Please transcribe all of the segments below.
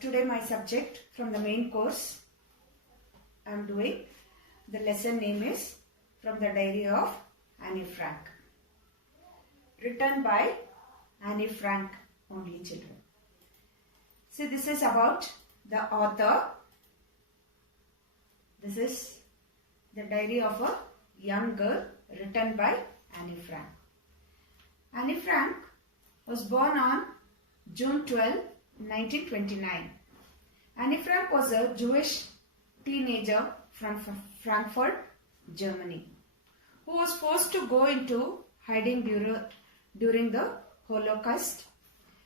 Today my subject from the main course I am doing. The lesson name is From the Diary of Annie Frank. Written by Annie Frank only, children. See, this is about the author. This is the diary of a young girl written by Annie Frank. Annie Frank was born on June 12, 1929. Annie Frank was a Jewish teenager from Frankfurt, Germany, who was forced to go into hiding during the Holocaust.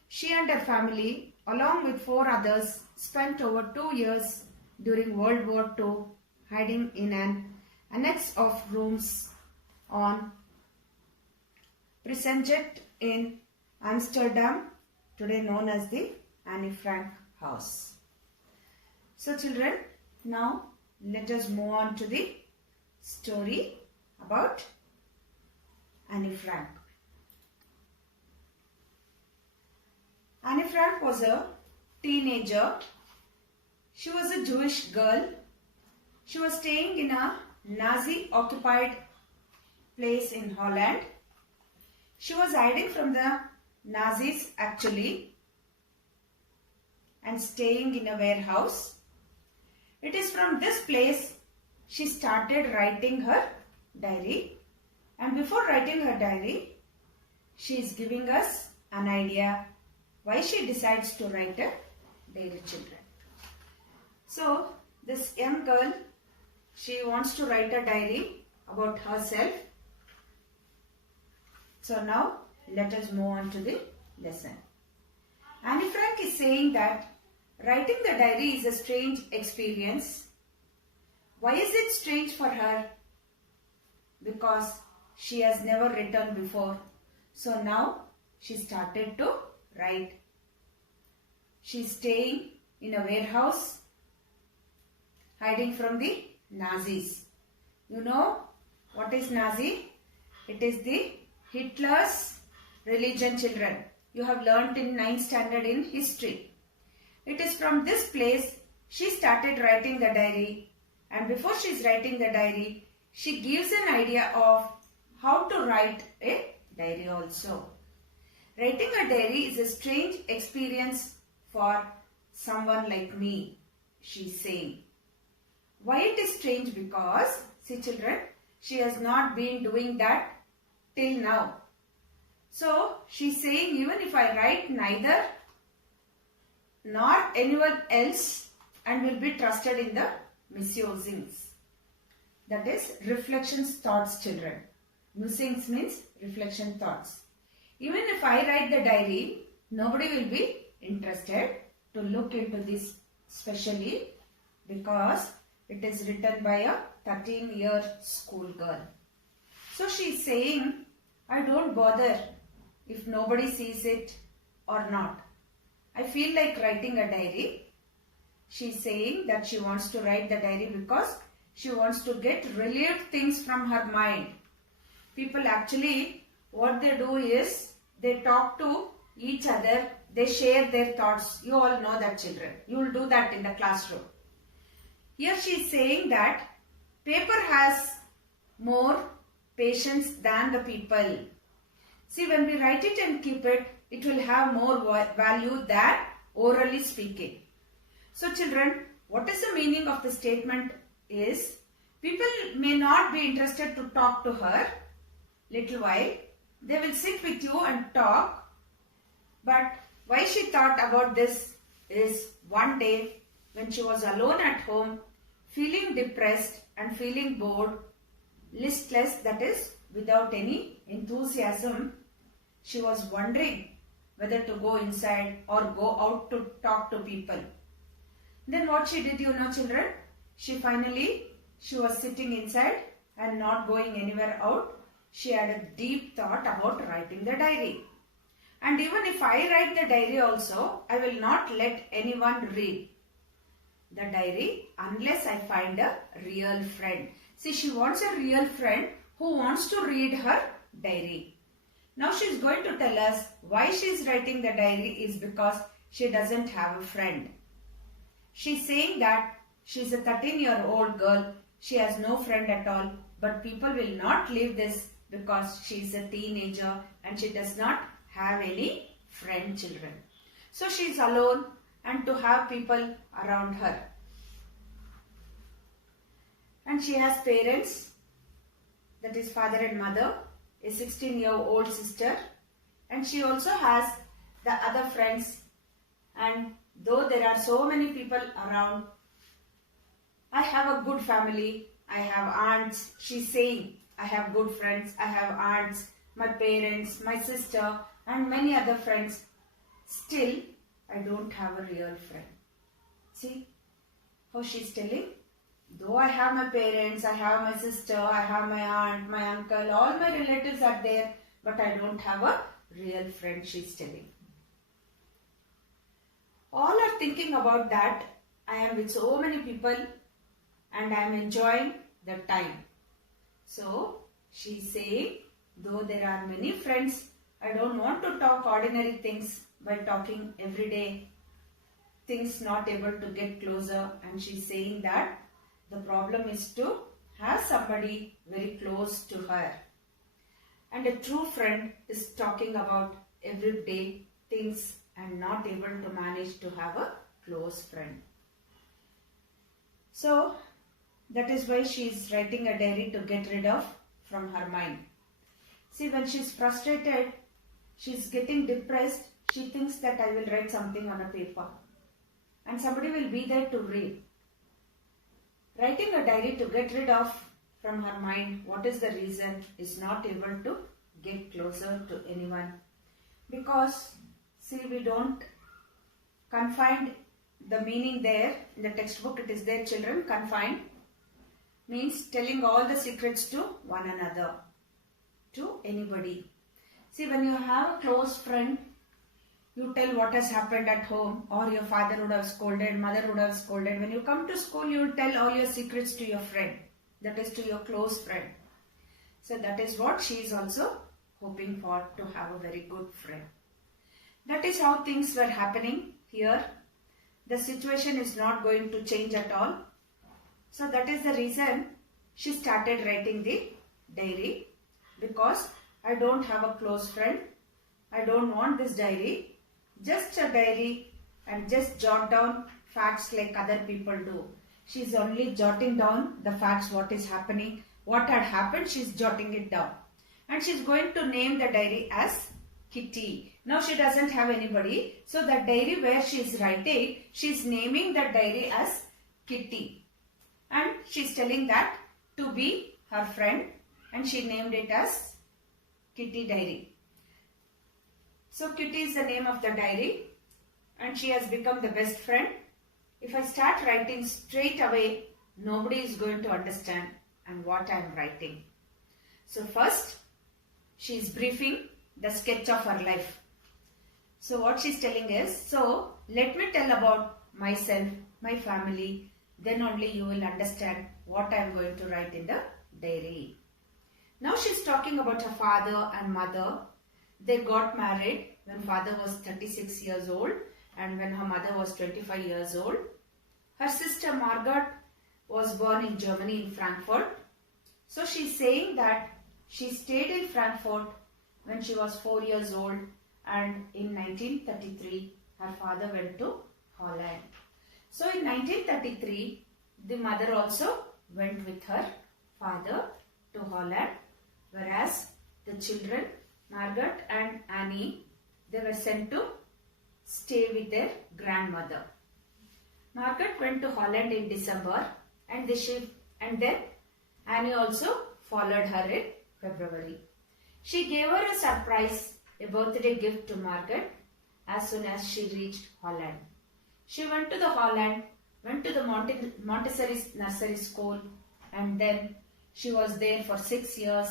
She and her family, along with 4 others, spent over 2 years during World War II hiding in an annex of rooms on Presenjet in Amsterdam, today known as the Annie Frank House. So children, now let us move on to the story about Annie Frank. Annie Frank was a teenager. She was a Jewish girl. She was staying in a Nazi-occupied place in Holland. She was hiding from the Nazis actually and staying in a warehouse. It is from this place she started writing her diary, and before writing her diary, she is giving us an idea why she decides to write a diary, children. So this young girl, she wants to write a diary about herself. So now let us move on to the lesson. Annie Frank is saying that writing the diary is a strange experience. Why is it strange for her? Because she has never written before. So now she started to write. She is staying in a warehouse, hiding from the Nazis. You know what is Nazi? It is the Hitler's religion, children. You have learnt in 9th standard in history. It is from this place she started writing the diary, and before she is writing the diary, she gives an idea of how to write a diary also. Writing a diary is a strange experience for someone like me, she is saying. Why it is strange? Because, see children, she has not been doing that till now. So, she is saying, even if I write neither nor anyone else and will be trusted in the musings. That is reflections, thoughts, children. Musings means reflection, thoughts. Even if I write the diary, nobody will be interested to look into this specially because it is written by a 13-year school girl. So she is saying, I don't bother if nobody sees it or not. I feel like writing a diary. She is saying that she wants to write the diary because she wants to get relieved things from her mind. People actually, what they do is, they talk to each other, they share their thoughts. You all know that, children. You will do that in the classroom. Here she is saying that paper has more patience than the people. See, when we write it and keep it, it will have more value than orally speaking. So children, what is the meaning of the statement is, people may not be interested to talk to her little while. They will sit with you and talk. But why she thought about this is, one day when she was alone at home, feeling depressed and feeling bored, listless, that is without any enthusiasm, she was wondering whether to go inside or go out to talk to people. Then what she did, you know children, she was sitting inside and not going anywhere out. She had a deep thought about writing the diary. And even if I write the diary also, I will not let anyone read the diary unless I find a real friend. See, she wants a real friend who wants to read her diary. Now she is going to tell us why she is writing the diary is because she doesn't have a friend. She's saying that she's a 13-year-old girl. She has no friend at all. But people will not leave this because she's a teenager and she does not have any friend children. So she's alone and to have people around her. And she has parents, that is father and mother, a 16-year-old sister, and she also has the other friends. And though there are so many people around, I have a good family, I have aunts. She's saying, I have good friends, I have aunts, my parents, my sister and many other friends. Still, I don't have a real friend. See how she's telling? Though I have my parents, I have my sister, I have my aunt, my uncle, all my relatives are there, but I don't have a real friend, she's telling. All are thinking about that. I am with so many people and I am enjoying the time. So, she's saying, though there are many friends, I don't want to talk ordinary things by talking everyday things, not able to get closer. And she's saying that the problem is to have somebody very close to her. And a true friend is talking about everyday things and not able to manage to have a close friend. So, that is why she is writing a diary to get rid of from her mind. See, when she is frustrated, she is getting depressed, she thinks that I will write something on a paper and somebody will be there to read. Writing a diary to get rid of from her mind, what is the reason, is not able to get closer to anyone. Because, see, we don't confine the meaning there. In the textbook it is there, children. Confine means telling all the secrets to one another, to anybody. See, when you have a close friend, you tell what has happened at home, or your father would have scolded, mother would have scolded. When you come to school, you will tell all your secrets to your friend, that is to your close friend. So that is what she is also hoping for, to have a very good friend. That is how things were happening here. The situation is not going to change at all. So that is the reason she started writing the diary, because I don't have a close friend. I don't want this diary. Just a diary and just jot down facts like other people do. She's only jotting down the facts, what is happening, what had happened, she's jotting it down. And she's going to name the diary as Kitty. Now she doesn't have anybody. So the diary where she is writing, she's naming the diary as Kitty. And she's telling that to be her friend, and she named it as Kitty Diary. So Kitty is the name of the diary and she has become the best friend. If I start writing straight away, nobody is going to understand and what I am writing. So first, she is briefing the sketch of her life. So what she is telling is, so let me tell about myself, my family, then only you will understand what I am going to write in the diary. Now she is talking about her father and mother. They got married when father was 36 years old and when her mother was 25 years old. Her sister Margaret was born in Germany, in Frankfurt. So she is saying that she stayed in Frankfurt when she was 4 years old, and in 1933 her father went to Holland. So in 1933 the mother also went with her father to Holland, whereas the children Margaret and Annie, they were sent to stay with their grandmother. Margaret went to Holland in December and then Annie also followed her in February. She gave her a surprise, a birthday gift to Margaret as soon as she reached Holland. She went to the Holland, went to the Montessori nursery school, and then she was there for 6 years.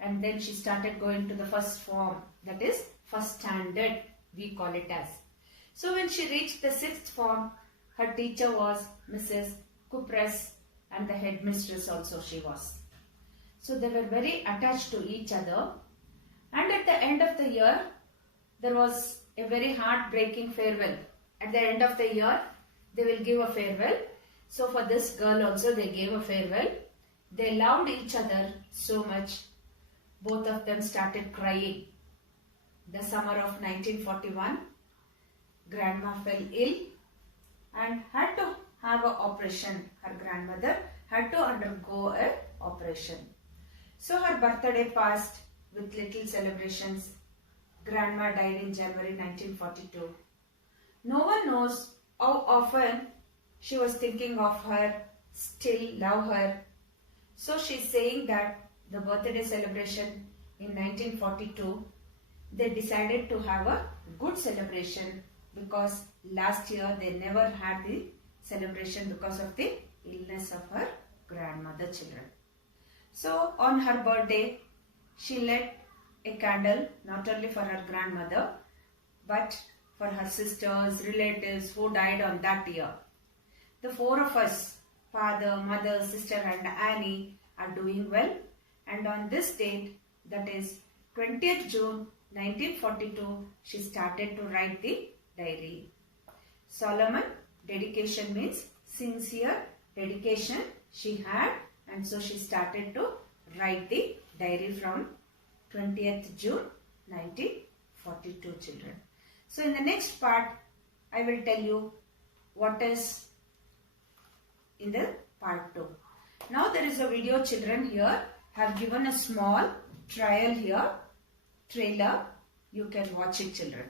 And then she started going to the first form, that is first standard, we call it as. So when she reached the 6th form, her teacher was Mrs. Kupres and the headmistress also she was. So they were very attached to each other. And at the end of the year, there was a very heartbreaking farewell at the end of the year, they will give a farewell. So for this girl also they gave a farewell. They loved each other so much. Both of them started crying. The summer of 1941, grandma fell ill and had to have an operation. Her grandmother had to undergo an operation. So her birthday passed with little celebrations. Grandma died in January 1942. No one knows how often she was thinking of her, still love her. So she's saying that the birthday celebration in 1942, they decided to have a good celebration because last year they never had the celebration because of the illness of her grandmother children. So on her birthday, she lit a candle not only for her grandmother but for her sisters, relatives who died on that year. The four of us, father, mother, sister and Annie, are doing well, and on this date, that is 20th June 1942, she started to write the diary. Solomon, dedication means sincere dedication she had, and so she started to write the diary from 20th June 1942 children. So in the next part, I will tell you what is in the part 2. Now there is a video children here. Have given a small trial here, trailer. You can watch it children.